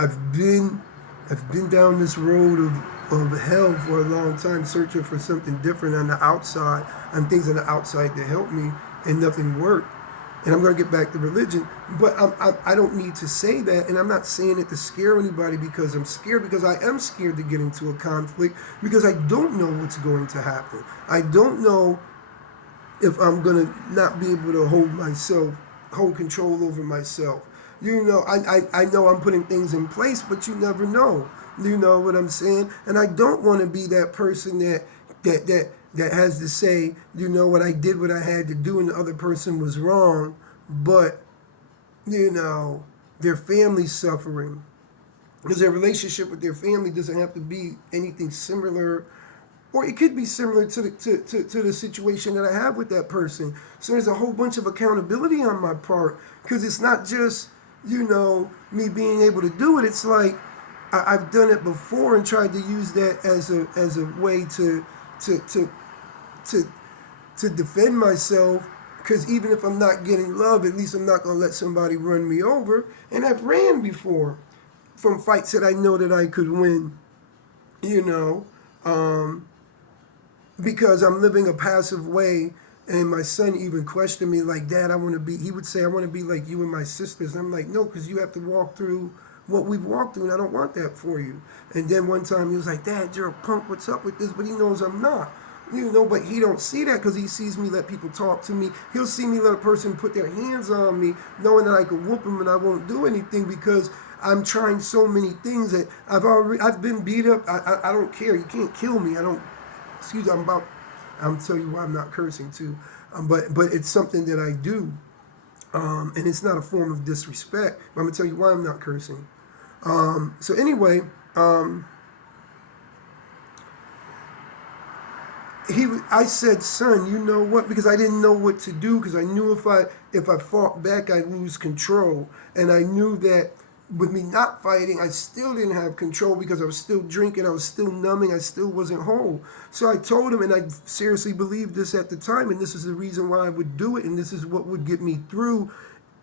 I've been down this road of hell for a long time, searching for something different on the outside, and things on the outside to help me, and nothing worked. And I'm going to get back to religion, but I don't need to say that, and I'm not saying it to scare anybody, because I'm scared, because I am scared to get into a conflict, because I don't know what's going to happen. I don't know if I'm going to not be able to hold control over myself. I know I'm putting things in place, but you never know. You know what I'm saying? And I don't want to be that person that has to say, you know what, I did what I had to do and the other person was wrong, but, their family's suffering. Because their relationship with their family doesn't have to be anything similar, or it could be similar to the situation that I have with that person. So there's a whole bunch of accountability on my part, because it's not just, me being able to do it. It's like I've done it before and tried to use that as a way to defend myself, because even if I'm not getting love, at least I'm not going to let somebody run me over. And I've ran before from fights that I know that I could win, because I'm living a passive way. And my son even questioned me, like, Dad, he would say, I want to be like you and my sisters. And I'm like, no, because you have to walk through what we've walked through, and I don't want that for you. And then one time he was like, Dad, you're a punk, what's up with this? But he knows I'm not. But he don't see that, because he sees me let people talk to me. He'll see me let a person put their hands on me, knowing that I could whoop him and I won't do anything, because I'm trying so many things that I've been beat up. I don't care. You can't kill me. I'm telling you why I'm not cursing too. But it's something that I do. And it's not a form of disrespect. But I'm going to tell you why I'm not cursing. So anyway, I said, son, you know what? Because I didn't know what to do, because I knew if I fought back, I'd lose control. And I knew that with me not fighting, I still didn't have control, because I was still drinking, I was still numbing, I still wasn't whole. So I told him, and I seriously believed this at the time, and this is the reason why I would do it, and this is what would get me through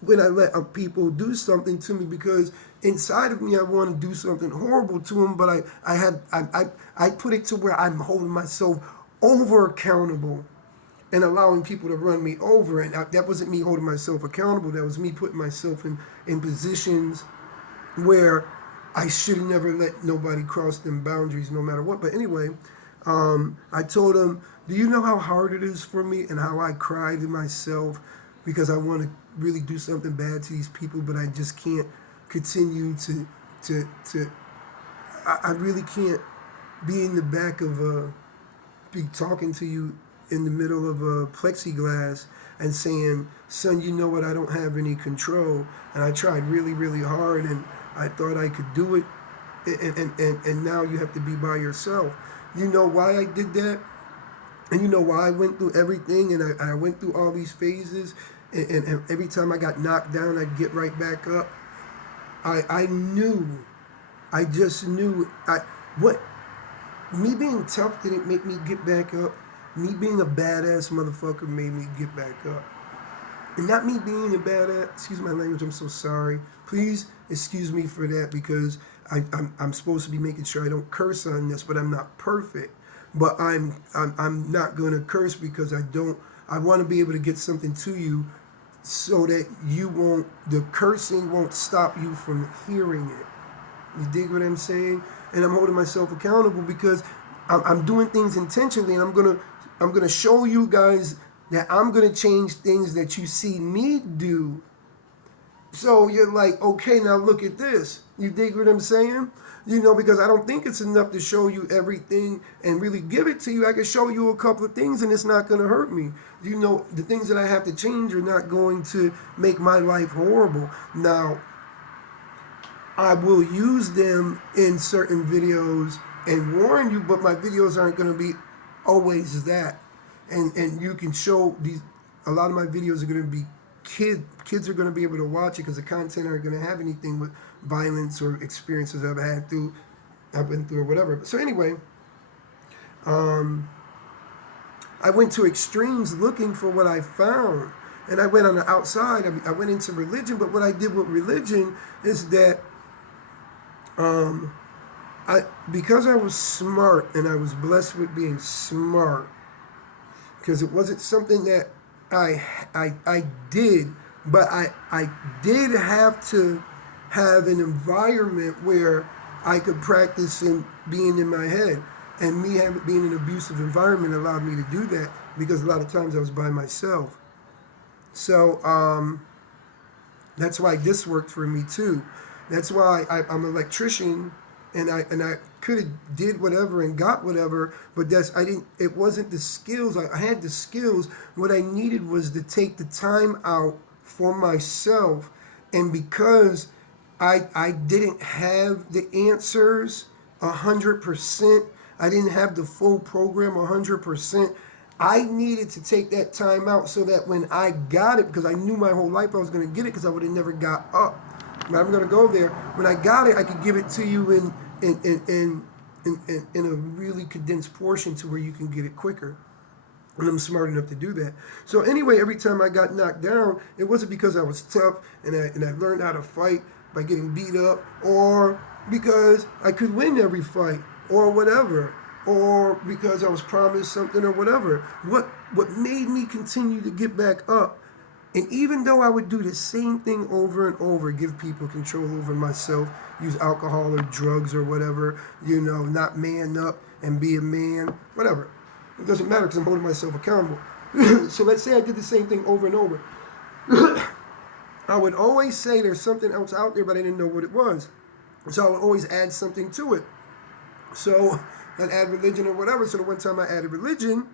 when I let people do something to me, because inside of me I want to do something horrible to them, but I put it to where I'm holding myself over accountable and allowing people to run me over. And that wasn't me holding myself accountable, that was me putting myself in positions where I should never let nobody cross them boundaries, no matter what. But anyway, I told him, do you know how hard it is for me, and how I cry to myself, because I want to really do something bad to these people, but I just can't continue I really can't be in the back of be talking to you in the middle of a plexiglass and saying, son, you know what, I don't have any control, and I tried really, really hard, and I thought I could do it, and now you have to be by yourself. You know why I did that? And you know why I went through everything, and I went through all these phases, and every time I got knocked down, I'd get right back up. I just knew, me being tough didn't make me get back up. Me being a badass motherfucker made me get back up. And not me being a badass, excuse my language, I'm so sorry. Please excuse me for that, because I'm supposed to be making sure I don't curse on this, but I'm not perfect. But I'm not going to curse, because I want to be able to get something to you, so that the cursing won't stop you from hearing it. You dig what I'm saying? And I'm holding myself accountable, because I'm doing things intentionally, and I'm gonna show you guys that I'm gonna change things that you see me do. So you're like, okay, now look at this. You dig what I'm saying? Because I don't think it's enough to show you everything and really give it to you. I can show you a couple of things, and it's not going to hurt me. The things that I have to change are not going to make my life horrible. Now, I will use them in certain videos and warn you, but my videos aren't going to be always that. And you can show a lot of my videos are going to be kids are going to be able to watch it, because the content aren't going to have anything with violence or experiences I've been through or whatever. So anyway, I went to extremes looking for what I found. And I went on the outside. I went into religion, but what I did with religion is that Um, because I was smart and I was blessed with being smart, because it wasn't something that I did, but I did have to have an environment where I could practice in being in my head. And me having being in an abusive environment allowed me to do that because a lot of times I was by myself. So that's why this worked for me too. That's why I'm an electrician, and I could have did whatever and got whatever, but that's I didn't. It wasn't the skills. I had the skills. What I needed was to take the time out for myself, and because I didn't have the answers 100%. I didn't have the full program 100%. I needed to take that time out so that when I got it, because I knew my whole life I was going to get it, because I would have never got up. But I'm going to go there. When I got it, I could give it to you in a really condensed portion to where you can get it quicker. And I'm smart enough to do that. So anyway, every time I got knocked down, it wasn't because I was tough and I learned how to fight by getting beat up, or because I could win every fight, or whatever, or because I was promised something or whatever. What made me continue to get back up, and even though I would do the same thing over and over, give people control over myself, use alcohol or drugs or whatever, not man up and be a man, whatever. It doesn't matter because I'm holding myself accountable. So let's say I did the same thing over and over. I would always say there's something else out there, but I didn't know what it was. So I would always add something to it. So I'd add religion or whatever. So the one time I added religion,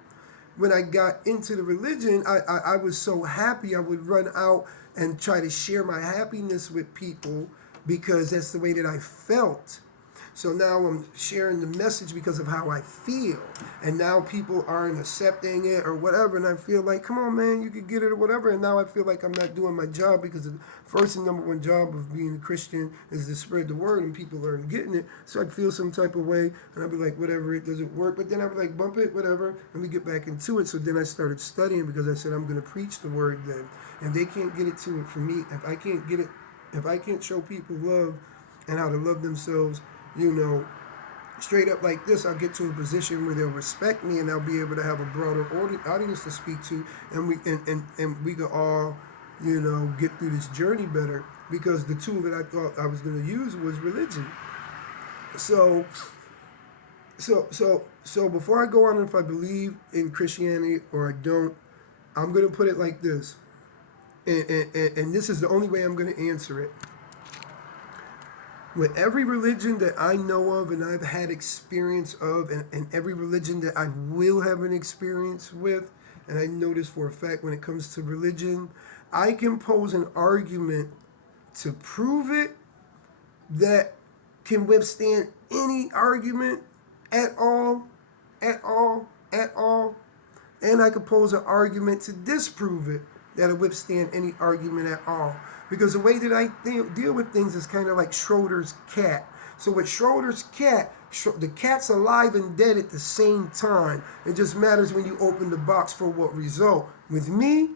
when I got into the religion, I was so happy I would run out and try to share my happiness with people because that's the way that I felt. So now I'm sharing the message because of how I feel. And now people aren't accepting it or whatever. And I feel like, come on, man, you could get it or whatever. And now I feel like I'm not doing my job because the first and number one job of being a Christian is to spread the word and people aren't getting it. So I'd feel some type of way and I'd be like, whatever, it doesn't work. But then I'd be like, bump it, whatever. And we get back into it. So then I started studying because I said, I'm going to preach the word then. And they can't get it to it from me. If I can't get it, if I can't show people love and how to love themselves, straight up like this, I'll get to a position where they'll respect me and I'll be able to have a broader audience to speak to, and we can all, get through this journey better because the tool that I thought I was going to use was religion. So before I go on if I believe in Christianity or I don't, I'm going to put it like this, and this is the only way I'm going to answer it. With every religion that I know of and I've had experience of, and every religion that I will have an experience with, and I know this for a fact when it comes to religion, I can pose an argument to prove it that can withstand any argument at all, and I can pose an argument to disprove it that'll withstand any argument at all. Because the way that I deal with things is kind of like Schrodinger's cat. So with Schrodinger's cat, the cat's alive and dead at the same time. It just matters when you open the box for what result. With me,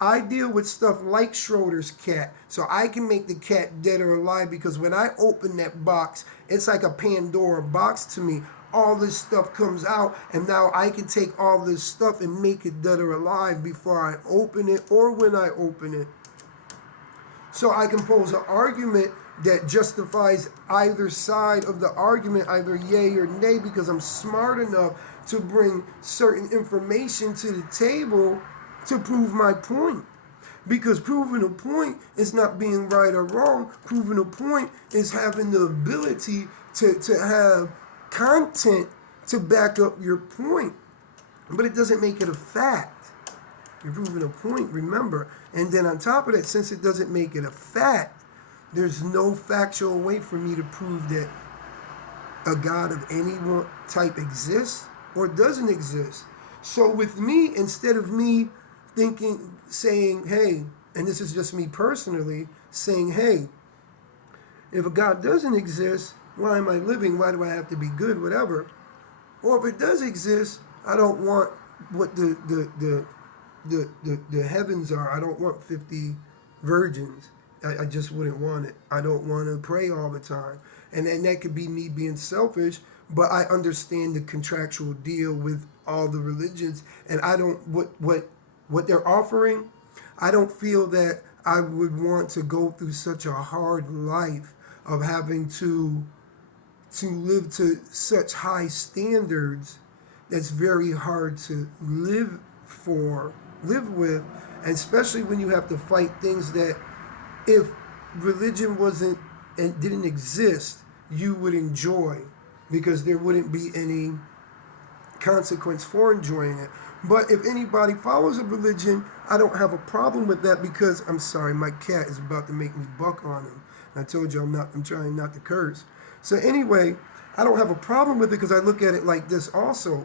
I deal with stuff like Schrodinger's cat. So I can make the cat dead or alive because when I open that box, it's like a Pandora box to me. All this stuff comes out, and now I can take all this stuff and make it dead or alive before I open it or when I open it. So I can pose an argument that justifies either side of the argument, either yay or nay, because I'm smart enough to bring certain information to the table to prove my point. Because proving a point is not being right or wrong. Proving a point is having the ability to have content to back up your point. But it doesn't make it a fact. You're proving a point, remember. And then on top of that, since it doesn't make it a fact, there's no factual way for me to prove that a God of any type exists or doesn't exist. So with me, instead of me saying, hey, and this is just me personally, saying, hey, if a God doesn't exist, why am I living? Why do I have to be good? Whatever. Or if it does exist, I don't want what the heavens are. I don't want 50 virgins. I just wouldn't want it. I don't want to pray all the time. And then that could be me being selfish, but I understand the contractual deal with all the religions, and I don't what they're offering. I don't feel that I would want to go through such a hard life of having to live to such high standards that's very hard to live with, and especially when you have to fight things that if religion wasn't and didn't exist, you would enjoy because there wouldn't be any consequence for enjoying it. But if anybody follows a religion, I don't have a problem with that because I'm sorry, my cat is about to make me buck on him. I told you I'm trying not to curse. So anyway, I don't have a problem with it because I look at it like this also.